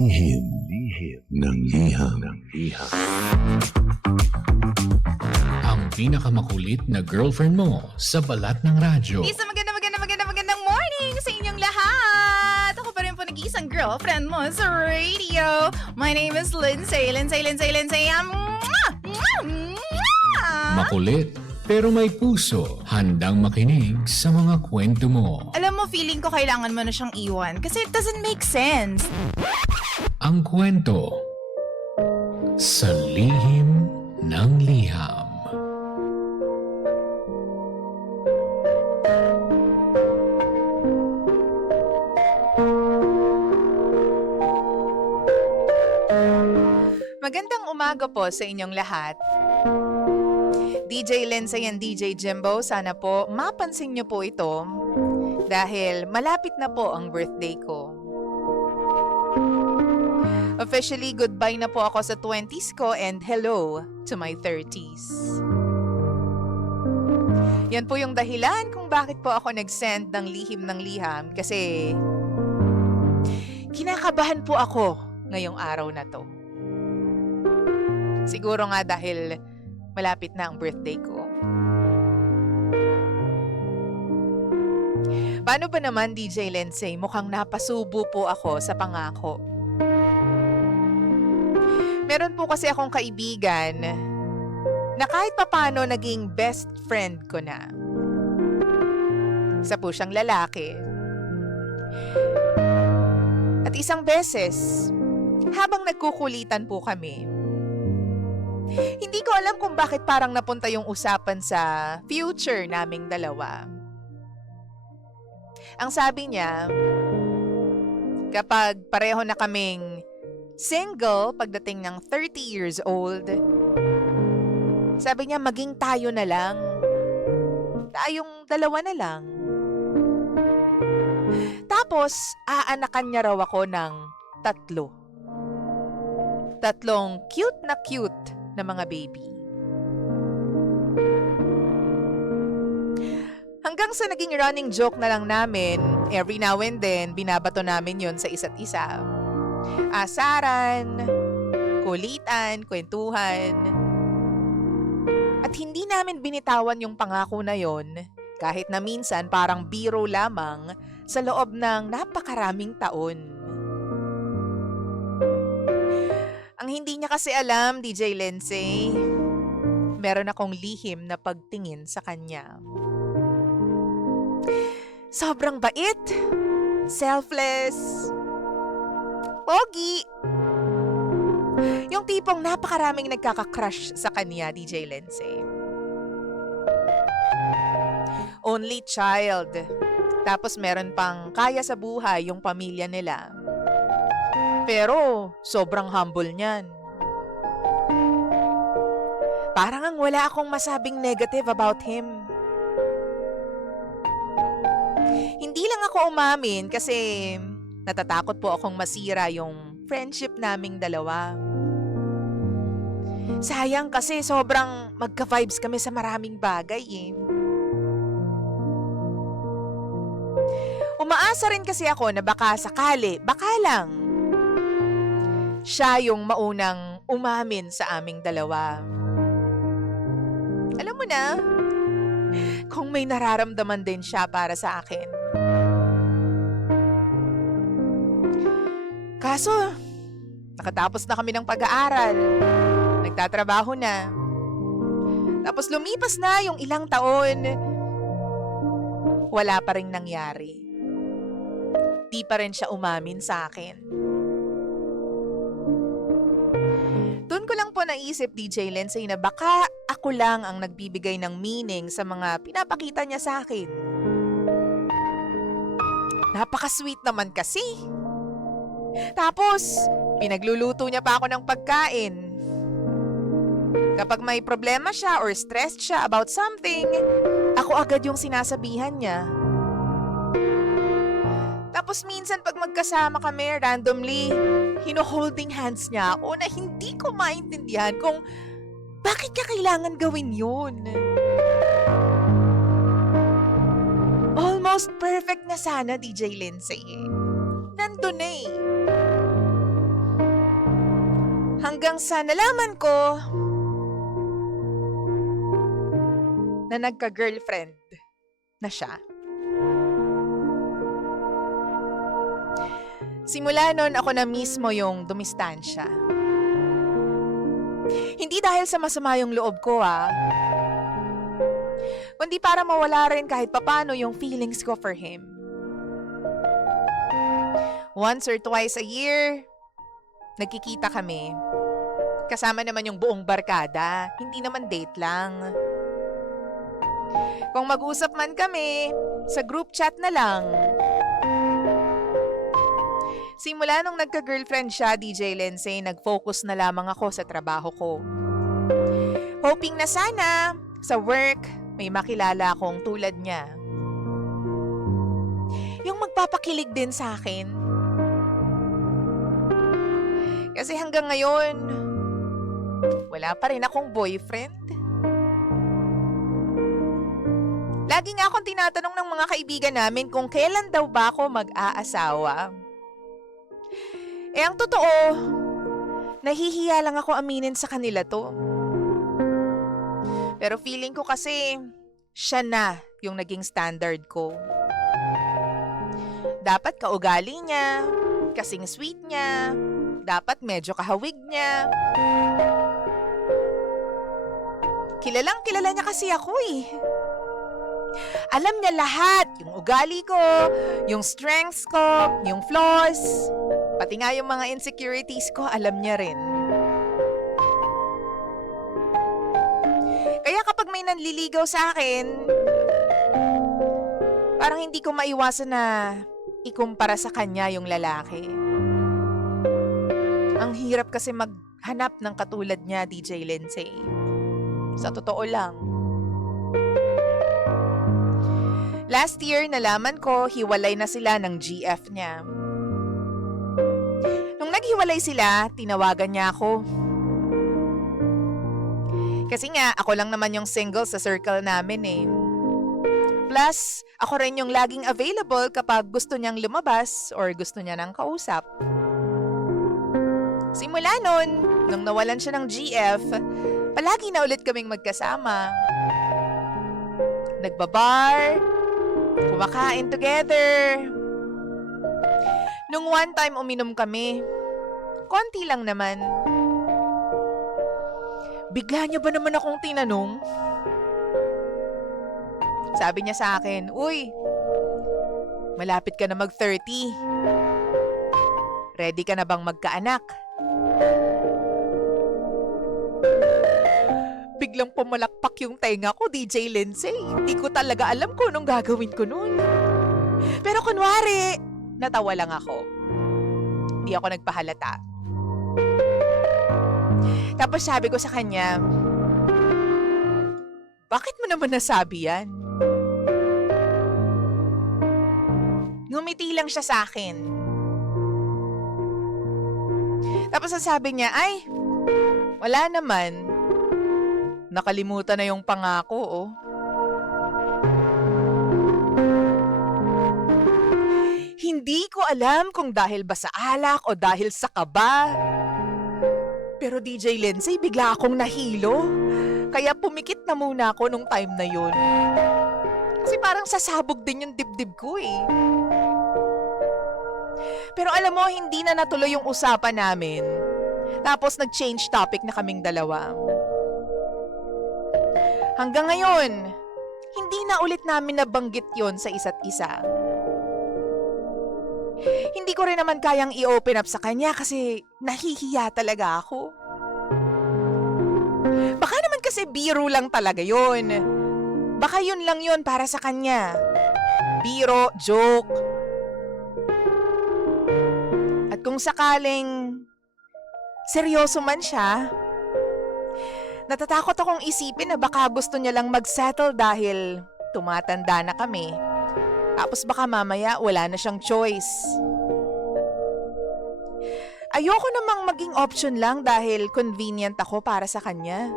Lihim ng liham. Ang pinakamakulit na girlfriend mo sa balat ng radyo. Isang magandang morning sa inyong lahat! Ako pa rin po nag-iisang girlfriend mo sa radio. My name is Lindsay. Makulit pero may puso, handang makinig sa mga kwento mo. Alam mo, feeling ko kailangan mo na siyang iwan kasi it doesn't make sense. Ang kwento sa lihim ng liham. Magandang umaga po sa inyong lahat. DJ Lindsay and DJ Jimbo, sana po mapansin niyo po ito dahil malapit na po ang birthday ko. Officially, goodbye na po ako sa 20s ko and hello to my 30s. Yan po yung dahilan kung bakit po ako nag-send ng lihim ng liham kasi kinakabahan po ako ngayong araw na to. Siguro nga dahil malapit na ang birthday ko. Paano ba naman, DJ Lindsay? Mukhang napasubo po ako sa pangako. Meron po kasi akong kaibigan na kahit papano naging best friend ko na. Isa po siyang lalaki. At isang beses, habang nagkukulitan po kami, hindi ko alam kung bakit parang napunta yung usapan sa future naming dalawa. Ang sabi niya, kapag pareho na kaming single pagdating ng 30 years old, sabi niya maging tayo na lang. Tayong dalawa na lang. Tapos, aanakan niya raw ako ng 3. 3 cute na mga baby. Hanggang sa naging running joke na lang namin, every now and then, binabato namin yon sa isa't isa. Asaran, kulitan, kwentuhan. At hindi namin binitawan yung pangako na yon, kahit na minsan parang biro lamang sa loob ng napakaraming taon. Ang hindi niya kasi alam, DJ Lindsay, meron akong lihim na pagtingin sa kanya. Sobrang bait, selfless, pogi. Yung tipong napakaraming nagkaka-crush sa kanya, DJ Lindsay. Only child. Tapos meron pang kaya sa buhay yung pamilya nila. Pero, sobrang humble niyan. Parang ang wala akong masabing negative about him. Hindi lang ako umamin kasi natatakot po akong masira yung friendship naming dalawa. Sayang kasi sobrang magka-vibes kami sa maraming bagay eh. Umaasa rin kasi ako na baka sakali, baka lang, siya yung maunang umamin sa aming dalawa. Alam mo na, kung may nararamdaman din siya para sa akin. Kaso, nakatapos na kami ng pag-aaral. Nagtatrabaho na. Tapos lumipas na yung ilang taon. Wala pa rin nangyari. Di pa rin siya umamin sa akin. Doon ko lang po naisip, DJ Lindsay, na baka ako lang ang nagbibigay ng meaning sa mga pinapakita niya sa akin. Napaka-sweet naman kasi. Tapos, pinagluluto niya pa ako ng pagkain. Kapag may problema siya or stressed siya about something, ako agad yung sinasabihan niya. Tapos minsan pag magkasama kami randomly, hino-holding hands niya ako na hindi ko maintindihan kung bakit niya kailangan gawin yun. Almost perfect na sana, DJ Lindsay. Nandun na eh. Hanggang sa nalaman ko na nagka-girlfriend na siya. Simula nun ako na mismo yung dumistansya. Hindi dahil sa masama yung loob ko kundi para mawala rin kahit papano yung feelings ko for him. Once or twice a year, nagkikita kami. Kasama naman yung buong barkada, hindi naman date lang. Kung mag-usap man kami, sa group chat na lang. Simula nung nagka-girlfriend siya, DJ Lindsay, nag-focus na lamang ako sa trabaho ko. Hoping na sana, sa work, may makilala akong tulad niya. Yung magpapakilig din sa akin. Kasi hanggang ngayon, wala pa rin akong boyfriend. Lagi nga akong tinatanong ng mga kaibigan namin kung kailan daw ba ako mag-aasawa. Ang totoo, nahihiya lang ako aminin sa kanila to. Pero feeling ko kasi, siya na yung naging standard ko. Dapat kaugali niya, kasing sweet niya, dapat medyo kahawig niya. Kilalang kilala niya kasi ako Alam niya lahat, yung ugali ko, yung strengths ko, yung flaws, pati nga yung mga insecurities ko, alam niya rin. Kaya kapag may nanliligaw sa akin, parang hindi ko maiwasan na ikumpara sa kanya yung lalaki. Ang hirap kasi maghanap ng katulad niya, DJ Lindsay. Sa totoo lang. Last year, nalaman ko, hiwalay na sila ng GF niya. Nung naghiwalay sila, tinawagan niya ako. Kasi nga, ako lang naman yung single sa circle namin Plus, ako rin yung laging available kapag gusto niyang lumabas or gusto niya ng kausap. Simula nun, nung nawalan siya ng GF, palagi na ulit kaming magkasama. Nagbabar, kumakain together. Nung one time uminom kami, konti lang naman. Bigla niya ba naman akong tinanong? Sabi niya sa akin, "Uy, malapit ka na mag-30. Ready ka na bang magkaanak?" Biglang pumalakpak yung tenga ko, DJ Lindsay. Hindi ko talaga alam kung anong gagawin ko nun. Pero kunwari, natawa lang ako. Hindi ako nagpahalata. Tapos sabi ko sa kanya, "Bakit mo naman nasabi yan?" Ngumiti lang siya sa akin. Tapos sabi niya, "Ay, wala naman. Nakalimutan na yung pangako, Hindi ko alam kung dahil ba sa alak o dahil sa kaba. Pero DJ Lindsay, bigla akong nahilo. Kaya pumikit na muna ako nung time na yun. Kasi parang sasabog din yung dibdib ko Pero alam mo, hindi na natuloy yung usapan namin. Tapos nag-change topic na kaming dalawa. Hanggang ngayon, hindi na ulit namin nabanggit yon sa isa't isa. Hindi ko rin naman kayang i-open up sa kanya kasi nahihiya talaga ako. Baka naman kasi biro lang talaga yon. Baka yun lang yon para sa kanya. Biro, joke. At kung sakaling seryoso man siya, natatakot akong isipin na baka gusto niya lang mag-settle dahil tumatanda na kami. Tapos baka mamaya wala na siyang choice. Ayoko namang maging option lang dahil convenient ako para sa kanya.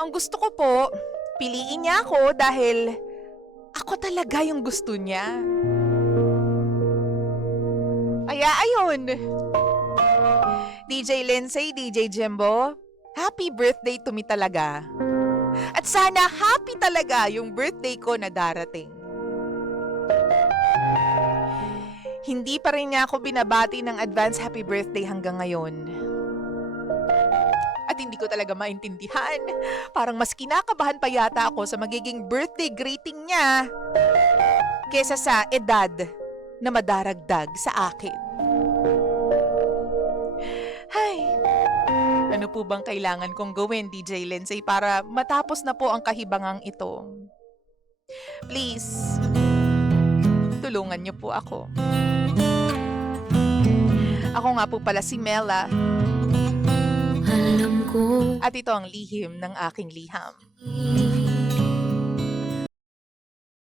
Ang gusto ko po, piliin niya ako dahil ako talaga yung gusto niya. Kaya ayun. DJ Lindsay, DJ Jimbo, happy birthday to me talaga. At sana happy talaga yung birthday ko na darating. Hindi pa rin niya ako binabati ng advance happy birthday hanggang ngayon. At hindi ko talaga maintindihan. Parang mas kinakabahan pa yata ako sa magiging birthday greeting niya kesa sa edad na madaragdag sa akin. Hay, ano po bang kailangan kong gawin, DJ Lindsay, para matapos na po ang kahibangang ito? Please, tulungan niyo po ako. Ako nga po pala si Mela. Alam ko At ito ang lihim ng aking liham.